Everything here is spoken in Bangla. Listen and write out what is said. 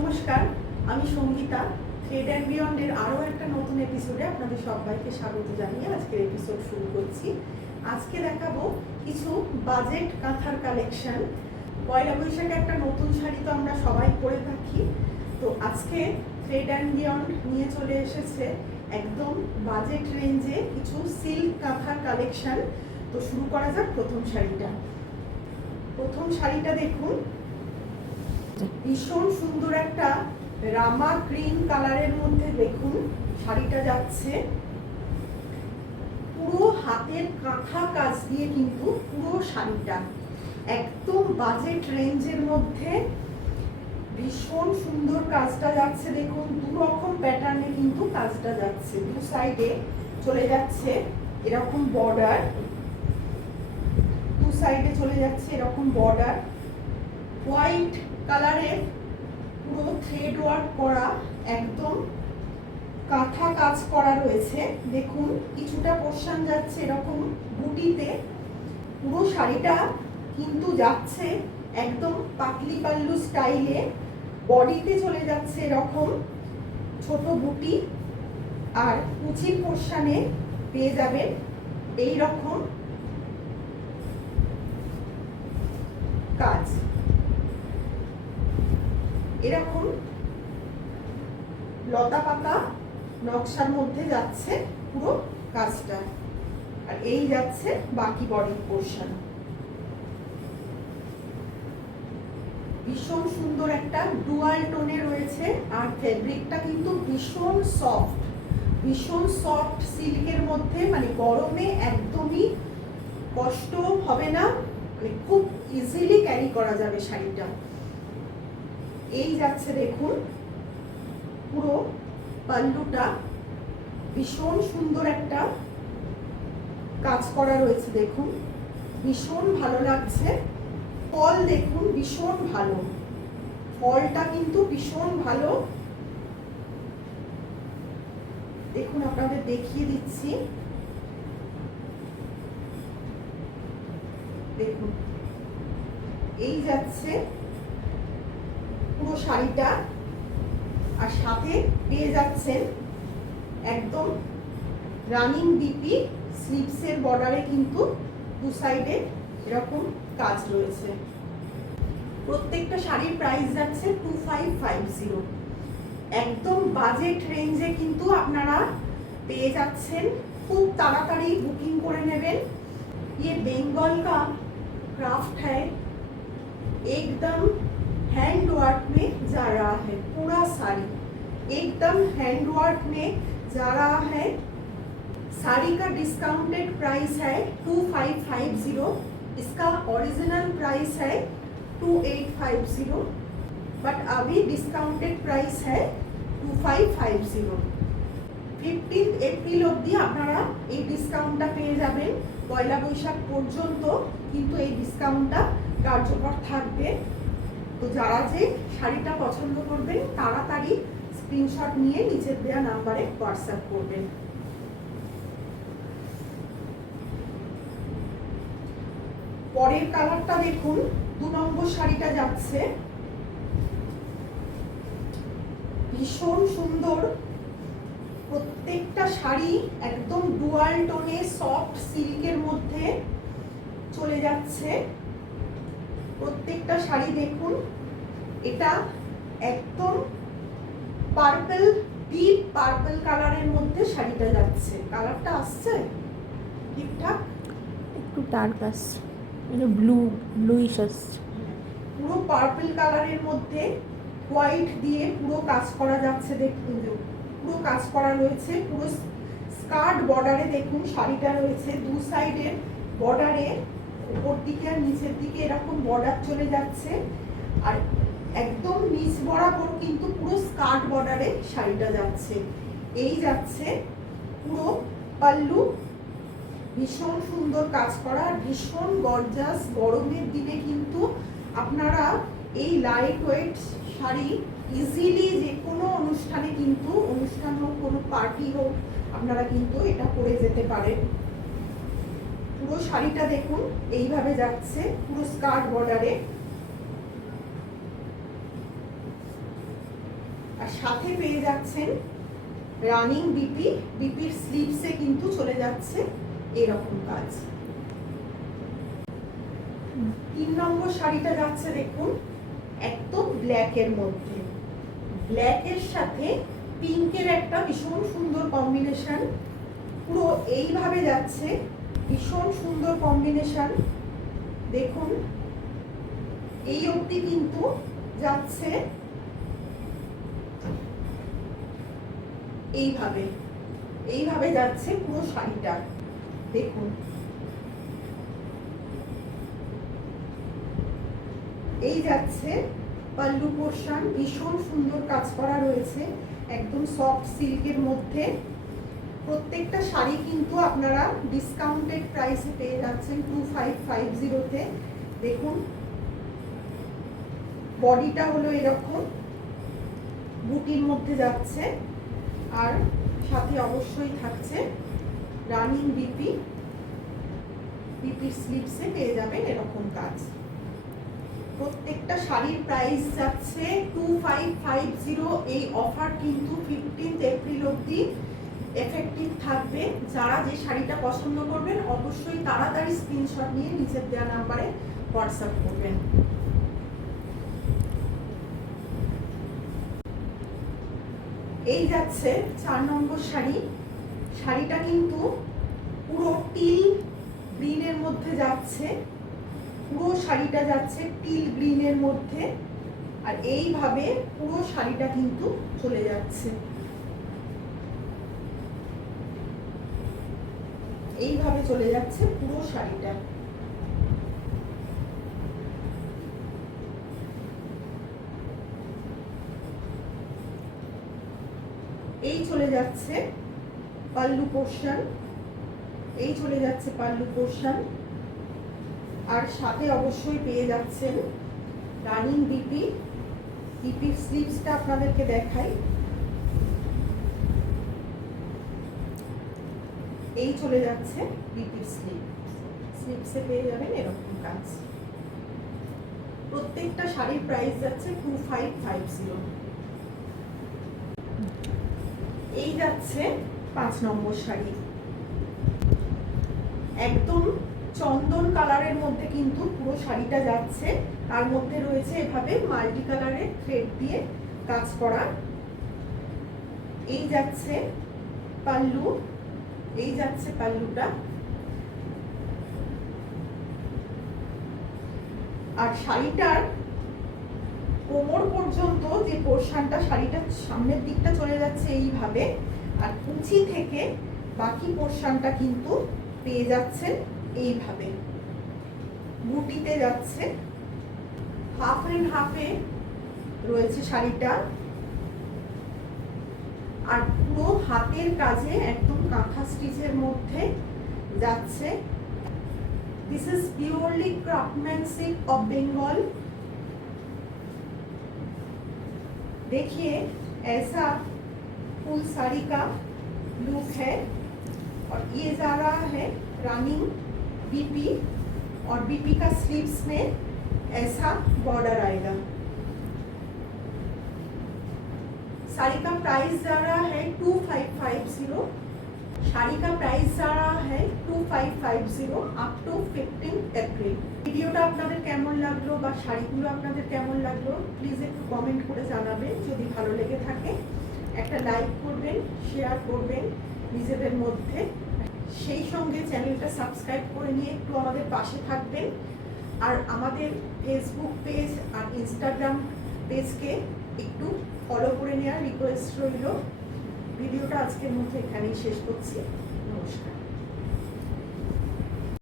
নমস্কার, আমি সঙ্গীতা। থ্রেড অ্যান্ড বিয়ন্ডের আরও একটা নতুন এপিসোডে আপনাদের সবাইকে স্বাগত জানিয়ে আজকের এপিসোড শুরু করছি। আজকে দেখাবো কিছু বাজেট কাঁথার কালেকশন। পয়লা বৈশাখে একটা নতুন শাড়ি তো আমরা সবাই পরে থাকি, তো আজকে থ্রেড অ্যান্ড বিয়ন্ড নিয়ে চলে এসেছে একদম বাজেট রেঞ্জে কিছু সিল্ক কাঁথার কালেকশন। তো শুরু করা যাক প্রথম শাড়িটা দেখুন, ভীষণ সুন্দর একটা রামা গ্রিন কালারের মধ্যে দেখুন শাড়িটা যাচ্ছে। পুরো হাতের কাঁথা কাজ দিয়ে কিন্তু পুরো শাড়িটা একদম বাজেট রেঞ্জের মধ্যে ভীষণ সুন্দর কাজটা যাচ্ছে। দেখুন দু রকম প্যাটার্নে কিন্তু কাজটা যাচ্ছে, দু সাইডে চলে যাচ্ছে এরকম বর্ডার, দু সাইডে চলে যাচ্ছে এরকম বর্ডার, হোয়াইট কালারের পুরো থ্রেড ওয়ার্ক করা একদম কাঁথা কাজ করা রয়েছে। দেখুন কিছুটা পোরশন যাচ্ছে এরকম বুটিতে, পুরো শাড়িটা কিন্তু যাচ্ছে একদম পাতলি পাল্লু স্টাইলে। বডিতে চলে যাচ্ছে এরকম ছোট বুটি, আর কুচির পোরশনে পেয়ে যাবেন এই রকম কাজ, এরকম লতা পাতা নকশার মধ্যে যাচ্ছে পুরো কাজটা, আর এই যাচ্ছে বাকি বডি পোরশন। ভীষণ সুন্দর একটা ডুয়াল টোনে রয়েছে, আর ফেব্রিকটা কিন্তু ভীষণ সফট সিল্কের মধ্যে, মানে গরমে একদমই কষ্ট হবে না, মানে খুব ইজিলি ক্যারি করা যাবে শাড়িটা। এই যাচ্ছে দেখুন পুরো পাল্লুটা, ভীষণ সুন্দর একটা কাজ করা রয়েছে। দেখুন ভীষণ ভালো লাগছে, ফল দেখুন ভীষণ ভালো, ফলটা কিন্তু ভীষণ ভালো। দেখুন আপনাদের দেখিয়ে দিচ্ছি, দেখুন এই যাচ্ছে পুরো শাড়িটা, আর সাথে পেয়ে যাচ্ছেন একদম রানিং বিপি স্লিভসের বর্ডারে কিন্তু দু সাইডে এরকম কাজ রয়েছে। প্রত্যেকটা শাড়ির প্রাইস যাচ্ছে 2550। একদম বাজেট রেঞ্জে কিন্তু আপনারা পেয়ে যাচ্ছেন, খুব তাড়াতাড়ি বুকিং করে নেবেন। ये बेंगल का क्राफ्ट है, एकदम हैंड वर्क में जा रहा है, पूरा साड़ी एकदम हैंड वर्क में जा रहा है। साड़ी का डिस्काउंटेड प्राइस है 2550, इसका ओरिजिनल प्राइस है 2850, बट अभी डिस्काउंटेड प्राइस है 2550। 15 এপ্রিল অবধি আপনারা এই ডিসকাউন্টটা পেয়ে যাবেন। পয়লা বৈশাখ পর্যন্ত কিন্তু এই ডিসকাউন্টটা কার্যকর থাকবে। তো যারা যে শাড়িটা পছন্দ করবেন তাড়াতাড়ি স্ক্রিনশট নিয়ে নিচের দেওয়া নাম্বারে হোয়াটসঅ্যাপ করবেন। পরের কালারটা দেখুন, 2 নম্বর শাড়িটা যাচ্ছে ভীষণ সুন্দর। প্রত্যেকটা শাড়ি একদম ডুয়াল টোনে সফট সিল্কের মধ্যে চলে যাচ্ছে। প্রত্যেকটা শাড়ি দেখুন, এটা একদম পার্পল, ডিপ পার্পল কালারের মধ্যে শাড়িটা যাচ্ছে। কালারটা আসছে ঠিকঠাক, একটু ডার্ক আসছে, ব্লুইশ আসছে। পুরো পার্পল কালারের মধ্যে হোয়াইট দিয়ে পুরো কাজ করা যাচ্ছে। দেখুন পুরো কাজ করা রয়েছে, পুরো স্কার্ট বর্ডারে দেখুন শাড়িটা রয়েছে, দু সাইডের বর্ডারে উপর দিকে আর নিচের দিকে এরকম বর্ডার চলে যাচ্ছে, আর একদম নিচ বরাবর কিন্তু পুরো স্কার্ট বর্ডারে শাড়িটা যাচ্ছে। এই যাচ্ছে পুরো পাল্লু, ভীষণ সুন্দর কাজ করা, ভীষণ গর্জাস। গরমের দিনে কিন্তু আপনারা এই লাইট ওয়েট শাড়ি ইজিলি যে কোনো অনুষ্ঠানে কিন্তু, অনুষ্ঠান হোক কোনো পার্টি হোক, আপনারা কিন্তু এটা পরে যেতে পারেন। পুরো শাড়িটা দেখুন এইভাবে যাচ্ছে পুরো স্কার্ট বর্ডারে। আর সাথে পেয়ে যাচ্ছেন রানিং বিপি, বিপির স্লিভসে কিন্তু চলে যাচ্ছে এরকম কাজ। 3 নম্বর শাড়িটা যাচ্ছে দেখুন একদম ব্ল্যাকের মধ্যে, ব্ল্যাকের সাথে পিঙ্কের একটা ভীষণ সুন্দর কম্বিনেশন, পুরো এইভাবে যাচ্ছে, ভীষণ সুন্দর কম্বিনেশন। দেখুন এই অবধি কিন্তু যাচ্ছে এইভাবে, এইভাবে যাচ্ছে পুরো শাড়িটা। দেখুন এই যাচ্ছে পাল্লু পোর্শন, ভীষণ সুন্দর কাজ করা রয়েছে, একদম সফট সিল্কের মধ্যে। প্রত্যেকটা শাড়ি কিন্তু আপনারা ডিসকাউন্টেড প্রাইসে পেয়ে যাচ্ছেন 2550-তে। দেখুন বডিটা হলো এরকম বুটির মধ্যে যাচ্ছে, আর সাথে অবশ্যই থাকছে রানিং বিপি, বিপির স্লিভসে পেয়ে যাবেন এরকম কাজ। প্রত্যেকটা শাড়ির প্রাইস যাচ্ছে 2550। এই অফার কিন্তু 15 এপ্রিল অবধি এফেক্টিভ থাকবে। যারা যে শাড়িটা পছন্দ করবেন অবশ্যই তাড়াতাড়ি স্ক্রিনশট নিয়ে নিচের দেওয়া নাম্বারে হোয়াটসঅ্যাপ করবেন। এই যাচ্ছে 4 নম্বর শাড়ি। শাড়িটা কিন্তু পুরো টিল গ্রিনের মধ্যে যাচ্ছে, পুরো শাড়িটা যাচ্ছে টিল গ্রিনের মধ্যে, আর এইভাবে পুরো শাড়িটা কিন্তু চলে যাচ্ছে, এইভাবে চলে যাচ্ছে পুরো শাড়িটা। এই চলে যাচ্ছে পাল্লু পোর্শন, এই চলে যাচ্ছে পাল্লু পোর্শন, আর সাথে অবশ্যই পেয়ে যাচ্ছেন রানিং বিপি। বিপির স্লিভসটা আপনাদেরকে দেখাই, এই চলে যাচ্ছে বিপির স্লিভ, স্লিভসে পেয়ে যাবেন এরকম কাজ। প্রত্যেকটা শাড়ির প্রাইস যাচ্ছে 2550। এই যাচ্ছে 5 নম্বর শাড়ি, একদম চন্দন কালারের মধ্যে কিন্তু পুরো শাড়িটা যাচ্ছে, তার মধ্যে রয়েছে এভাবে মাল্টি কালারের থ্রেড দিয়ে কাজ করা। এই যাচ্ছে পাল্লু, এই যাচ্ছে পাল্লুটা, আর শাড়িটার কোমর পর্যন্ত যে পোর্শনটা, শাড়িটার সামনের দিকটা চলে যাচ্ছে এইভাবে, আর কুচি থেকে বাকি পোর্শনটা কিন্তু পেয়ে যাচ্ছেন এইভাবে বুটিতে যাচ্ছে। হাফ এন্ড হাফে রয়েছে শাড়িটা, আর পুরো হাতের কাজে একদম কাঁথা স্টিচের মধ্যে যাচ্ছে। This is purely craftsmanship of Bengal. देखिए ऐसा फुल साड़ी का लुक है, और ये जा रहा है रनिंग बीपी, और बीपी का स्लीव्स में ऐसा बॉर्डर आएगा। साड़ी का प्राइस जा रहा है 2550। শাড়ি का प्राइस जा रहा है 2550 अप टू 15 এপ্রিল। ভিডিওটা আপনাদের কেমন লাগলো বা শাড়িগুলো আপনাদের কেমন লাগলো প্লিজ একটু কমেন্ট করে জানাবেন। যদি ভালো লেগে থাকে একটা লাইক করবেন, শেয়ার করবেন নিজেদের মধ্যে, সেই সঙ্গে চ্যানেলটা সাবস্ক্রাইব করে নিয়ে একটু আমাদের পাশে থাকবেন। আর আমাদের ফেসবুক পেজ আর ইনস্টাগ্রাম পেজকে একটু ফলো করে নেওয়ার রিকোয়েস্ট রইল। ভিডিওটা আজকের মধ্যে এখানেই শেষ করছি। নমস্কার।